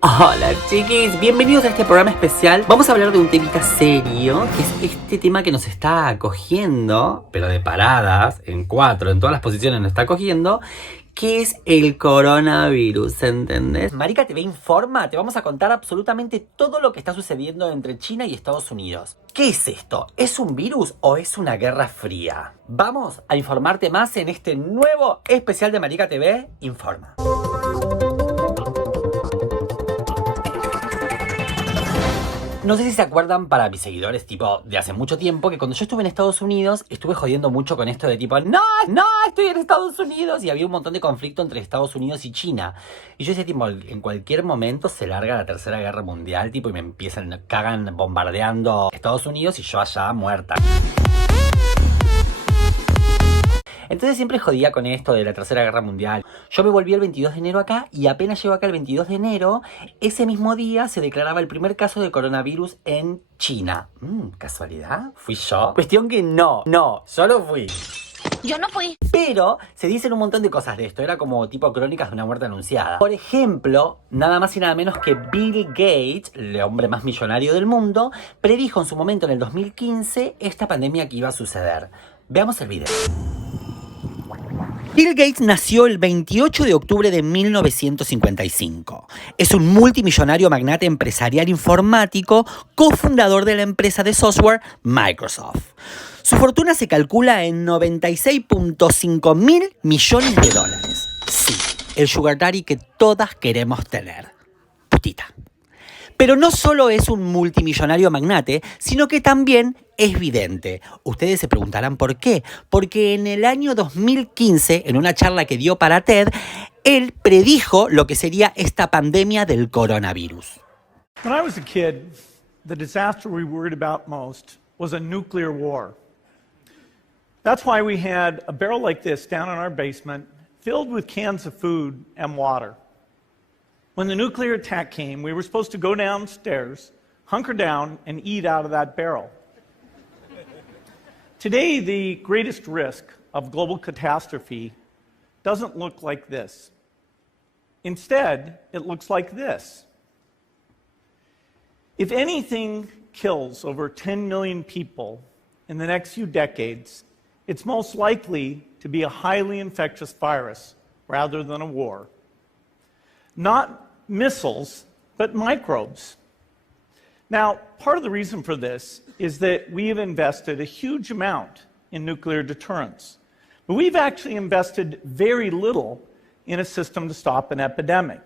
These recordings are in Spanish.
Hola chiquis, bienvenidos a este programa especial. Vamos a hablar de un temita serio, que es este tema que nos está acogiendo, pero de paradas, en cuatro, en todas las posiciones nos está acogiendo, que es el coronavirus, ¿entendés? Marica TV Informa, te vamos a contar absolutamente todo lo que está sucediendo entre China y Estados Unidos. ¿Qué es esto? ¿Es un virus o es una guerra fría? Vamos a informarte más en este nuevo especial de Marica TV Informa. No sé si se acuerdan, para mis seguidores tipo de hace mucho tiempo, que cuando yo estuve en Estados Unidos estuve jodiendo mucho con esto de tipo no, estoy en Estados Unidos, y había un montón de conflicto entre Estados Unidos y China. Y yo decía tipo, en cualquier momento se larga la tercera guerra mundial tipo y me cagan bombardeando Estados Unidos y yo allá muerta. Entonces siempre jodía con esto de la tercera guerra mundial. Yo me volví el 22 de enero acá y apenas llego acá el 22 de enero, ese mismo día se declaraba el primer caso de coronavirus en China. ¿Casualidad? ¿Fui yo? Cuestión que no, yo no fui. Yo no fui. Pero se dicen un montón de cosas de esto, era como tipo crónicas de una muerte anunciada. Por ejemplo, nada más y nada menos que Bill Gates, el hombre más millonario del mundo, predijo en su momento en el 2015 esta pandemia que iba a suceder. Veamos el video. Bill Gates nació el 28 de octubre de 1955. Es un multimillonario magnate empresarial informático, cofundador de la empresa de software Microsoft. Su fortuna se calcula en 96.5 mil millones de dólares. Sí, el sugar daddy que todas queremos tener. Putita. Pero no solo es un multimillonario magnate, sino que también es vidente. Ustedes se preguntarán por qué. Porque en el año 2015, en una charla que dio para TED, él predijo lo que sería esta pandemia del coronavirus. When I was a kid, the disaster we worried about most was a nuclear war. That's why we had a barrel like this down in our basement, filled with cans of food and water. When the nuclear attack came, we were supposed to go downstairs, hunker down, and eat out of that barrel. Today, the greatest risk of global catastrophe doesn't look like this. Instead, it looks like this. If anything kills over 10 million people in the next few decades, it's most likely to be a highly infectious virus rather than a war. Not missiles, but microbes. Now, part of the reason for this is that we have invested a huge amount in nuclear deterrence, but we've actually invested very little in a system to stop an epidemic.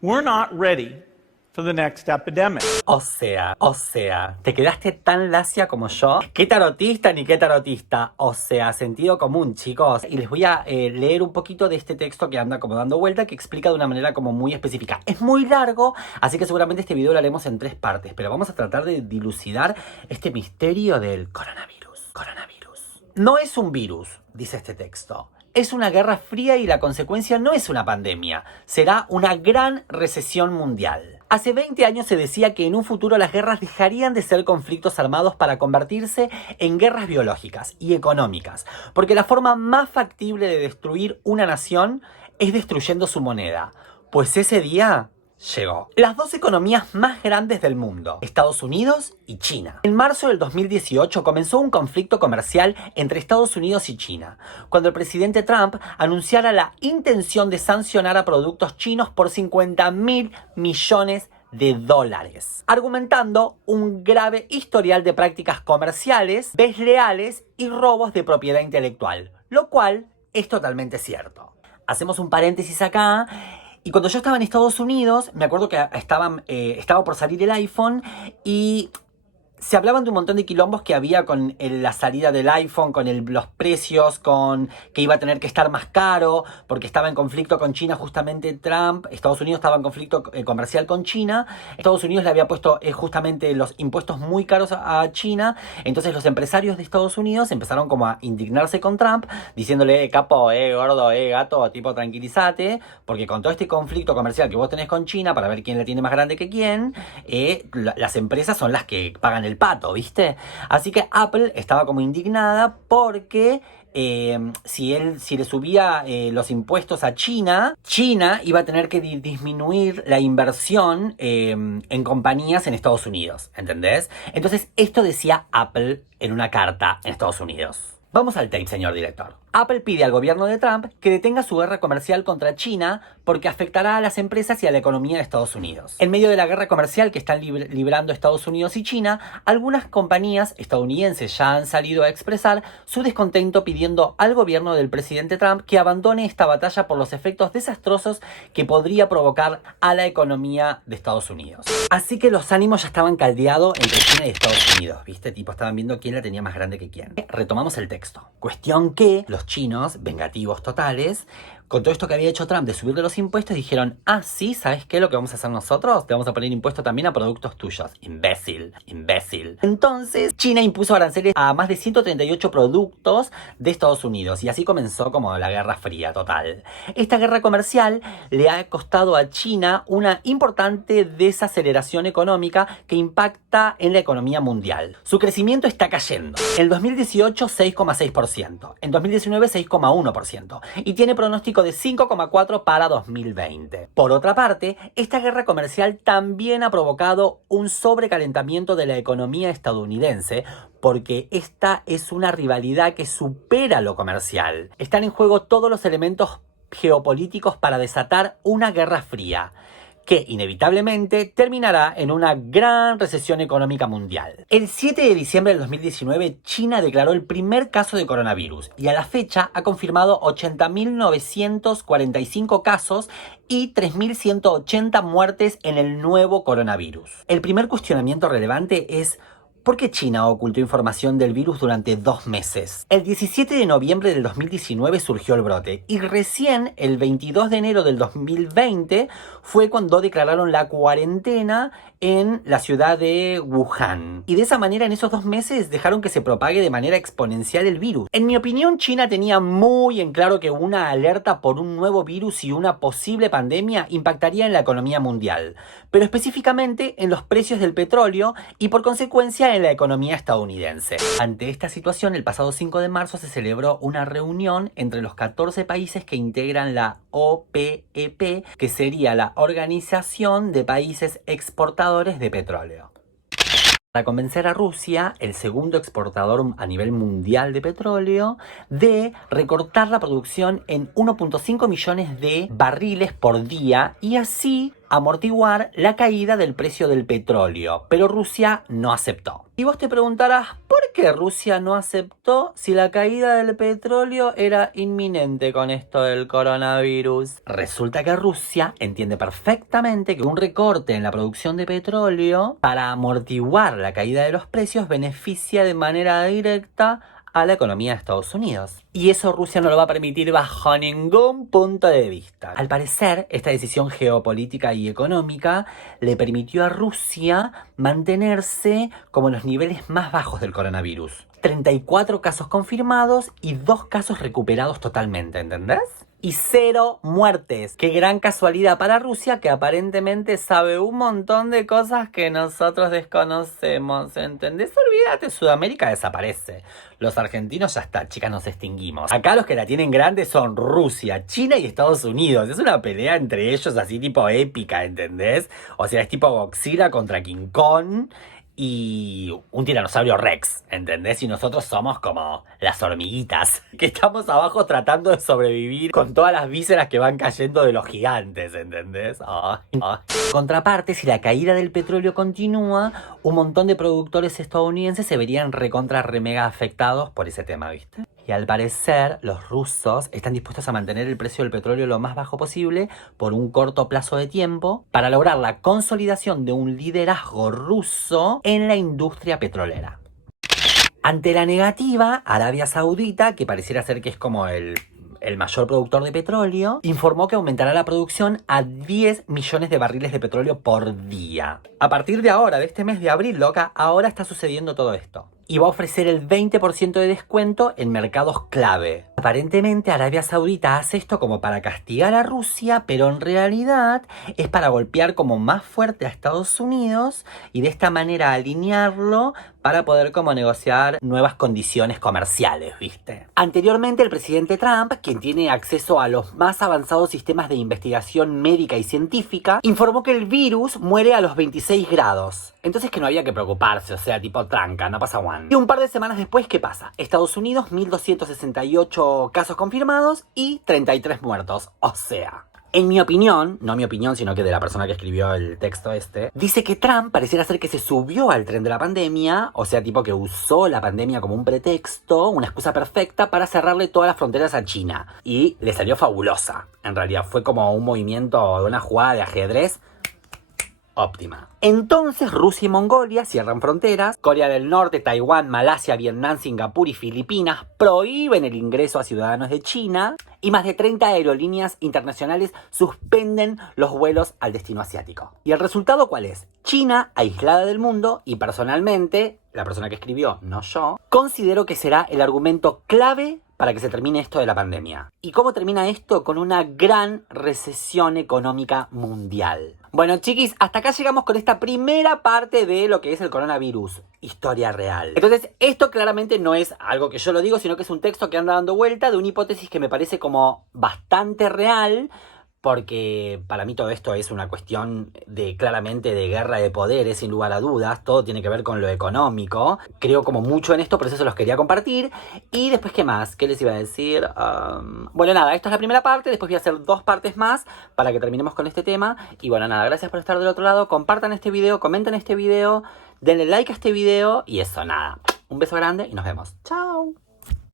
We're not ready for the next epidemic. O sea, ¿te quedaste tan lacia como yo? ¿Qué tarotista ni qué tarotista? O sea, sentido común, chicos. Y les voy a leer un poquito de este texto que anda como dando vuelta, que explica de una manera como muy específica. Es muy largo, así que seguramente este video lo haremos en 3 partes, pero vamos a tratar de dilucidar este misterio del coronavirus. No es un virus, dice este texto. Es una guerra fría y la consecuencia no es una pandemia. Será una gran recesión mundial. Hace 20 años se decía que en un futuro las guerras dejarían de ser conflictos armados para convertirse en guerras biológicas y económicas, porque la forma más factible de destruir una nación es destruyendo su moneda. Pues ese día llegó. Las dos economías más grandes del mundo, Estados Unidos y China. En marzo del 2018 comenzó un conflicto comercial entre Estados Unidos y China, cuando el presidente Trump anunciara la intención de sancionar a productos chinos por 50.000 millones de dólares, argumentando un grave historial de prácticas comerciales desleales y robos de propiedad intelectual, lo cual es totalmente cierto. Hacemos un paréntesis acá. Y cuando yo estaba en Estados Unidos, me acuerdo que estaba por salir el iPhone y se hablaban de un montón de quilombos que había con la salida del iPhone, con los precios, con que iba a tener que estar más caro, porque estaba en conflicto con China justamente Trump. Estados Unidos estaba en conflicto comercial con China. Estados Unidos le había puesto justamente los impuestos muy caros a China. Entonces los empresarios de Estados Unidos empezaron como a indignarse con Trump, diciéndole, capo, gordo, gato, tipo, tranquilízate, porque con todo este conflicto comercial que vos tenés con China, para ver quién la tiene más grande que quién, las empresas son las que pagan el pato, ¿viste? Así que Apple estaba como indignada porque si le subía los impuestos a China, China iba a tener que disminuir la inversión en compañías en Estados Unidos, ¿entendés? Entonces esto decía Apple en una carta en Estados Unidos. Vamos al tape, señor director. Apple pide al gobierno de Trump que detenga su guerra comercial contra China porque afectará a las empresas y a la economía de Estados Unidos. En medio de la guerra comercial que están librando Estados Unidos y China, algunas compañías estadounidenses ya han salido a expresar su descontento pidiendo al gobierno del presidente Trump que abandone esta batalla por los efectos desastrosos que podría provocar a la economía de Estados Unidos. Así que los ánimos ya estaban caldeados entre China y Estados Unidos, ¿viste? Tipo, estaban viendo quién la tenía más grande que quién. Retomamos el texto. Cuestión que los chinos, vengativos totales, con todo esto que había hecho Trump de subirle los impuestos, dijeron, sí, ¿sabes qué? Lo que vamos a hacer nosotros, te vamos a poner impuesto también a productos tuyos. Imbécil, imbécil. Entonces, China impuso aranceles a más de 138 productos de Estados Unidos y así comenzó como la Guerra Fría total. Esta guerra comercial le ha costado a China una importante desaceleración económica que impacta en la economía mundial. Su crecimiento está cayendo. En 2018, 6,6%. En 2019, 6,1%. Y tiene pronóstico de 5,4 para 2020. Por otra parte, esta guerra comercial también ha provocado un sobrecalentamiento de la economía estadounidense porque esta es una rivalidad que supera lo comercial. Están en juego todos los elementos geopolíticos para desatar una guerra fría que inevitablemente terminará en una gran recesión económica mundial. El 7 de diciembre del 2019, China declaró el primer caso de coronavirus y a la fecha ha confirmado 80.945 casos y 3.180 muertes en el nuevo coronavirus. El primer cuestionamiento relevante es: ¿por qué China ocultó información del virus durante 2 meses? El 17 de noviembre del 2019 surgió el brote y recién el 22 de enero del 2020 fue cuando declararon la cuarentena en la ciudad de Wuhan. Y de esa manera, en esos 2 meses, dejaron que se propague de manera exponencial el virus. En mi opinión, China tenía muy en claro que una alerta por un nuevo virus y una posible pandemia impactaría en la economía mundial, pero específicamente en los precios del petróleo y por consecuencia en la economía estadounidense. Ante esta situación, el pasado 5 de marzo se celebró una reunión entre los 14 países que integran la OPEP, que sería la Organización de Países Exportadores de Petróleo, para convencer a Rusia, el segundo exportador a nivel mundial de petróleo, de recortar la producción en 1.5 millones de barriles por día y así amortiguar la caída del precio del petróleo. Pero Rusia no aceptó. Y vos te preguntarás, ¿por qué Rusia no aceptó si la caída del petróleo era inminente con esto del coronavirus? Resulta que Rusia entiende perfectamente que un recorte en la producción de petróleo para amortiguar la caída de los precios beneficia de manera directa a la economía de Estados Unidos. Y eso Rusia no lo va a permitir bajo ningún punto de vista. Al parecer, esta decisión geopolítica y económica le permitió a Rusia mantenerse como en los niveles más bajos del coronavirus. 34 casos confirmados y 2 casos recuperados totalmente, ¿entendés? Y 0 muertes. Qué gran casualidad para Rusia, que aparentemente sabe un montón de cosas que nosotros desconocemos, ¿entendés? Olvídate, Sudamérica desaparece. Los argentinos ya está, chicas, nos extinguimos. Acá los que la tienen grande son Rusia, China y Estados Unidos. Es una pelea entre ellos así tipo épica, ¿entendés? O sea, es tipo Godzilla contra King Kong y un tiranosaurio Rex, ¿entendés? Y nosotros somos como las hormiguitas que estamos abajo tratando de sobrevivir con todas las vísceras que van cayendo de los gigantes, ¿entendés? Contraparte, si la caída del petróleo continúa, un montón de productores estadounidenses se verían recontra remega afectados por ese tema, ¿viste? Y al parecer, los rusos están dispuestos a mantener el precio del petróleo lo más bajo posible por un corto plazo de tiempo para lograr la consolidación de un liderazgo ruso en la industria petrolera. Ante la negativa, Arabia Saudita, que pareciera ser que es como el mayor productor de petróleo, informó que aumentará la producción a 10 millones de barriles de petróleo por día. A partir de ahora, de este mes de abril, loca, ahora está sucediendo todo esto. y va a ofrecer el 20% de descuento en mercados clave. Aparentemente Arabia Saudita hace esto como para castigar a Rusia, pero en realidad es para golpear como más fuerte a Estados Unidos y de esta manera alinearlo para poder como negociar nuevas condiciones comerciales, ¿viste? Anteriormente el presidente Trump, quien tiene acceso a los más avanzados sistemas de investigación médica y científica, informó que el virus muere a los 26 grados. Entonces que no había que preocuparse, o sea, tipo tranca, no pasa one. Y un par de semanas después, ¿qué pasa? Estados Unidos, 1.268 casos confirmados y 33 muertos. O sea, en mi opinión, no mi opinión, sino que de la persona que escribió el texto dice que Trump pareciera ser que se subió al tren de la pandemia, o sea, tipo que usó la pandemia como un pretexto, una excusa perfecta para cerrarle todas las fronteras a China. Y le salió fabulosa. En realidad fue como un movimiento de una jugada de ajedrez óptima. Entonces Rusia y Mongolia cierran fronteras, Corea del Norte, Taiwán, Malasia, Vietnam, Singapur y Filipinas prohíben el ingreso a ciudadanos de China y más de 30 aerolíneas internacionales suspenden los vuelos al destino asiático. ¿Y el resultado cuál es? China aislada del mundo y personalmente, la persona que escribió, no yo, considero que será el argumento clave para que se termine esto de la pandemia. ¿Y cómo termina esto? Con una gran recesión económica mundial. Bueno, chiquis, hasta acá llegamos con esta primera parte de lo que es el coronavirus. Historia real. Entonces, esto claramente no es algo que yo lo digo, sino que es un texto que anda dando vuelta de una hipótesis que me parece como bastante real, porque para mí todo esto es una cuestión de claramente de guerra de poderes, sin lugar a dudas. Todo tiene que ver con lo económico. Creo como mucho en esto, por eso se los quería compartir. Y después, ¿qué más? ¿Qué les iba a decir? Bueno, nada, esto es la primera parte. Después voy a hacer 2 partes más para que terminemos con este tema. Y bueno, nada, gracias por estar del otro lado. Compartan este video, comenten este video, denle like a este video. Y eso, nada. Un beso grande y nos vemos. ¡Chao!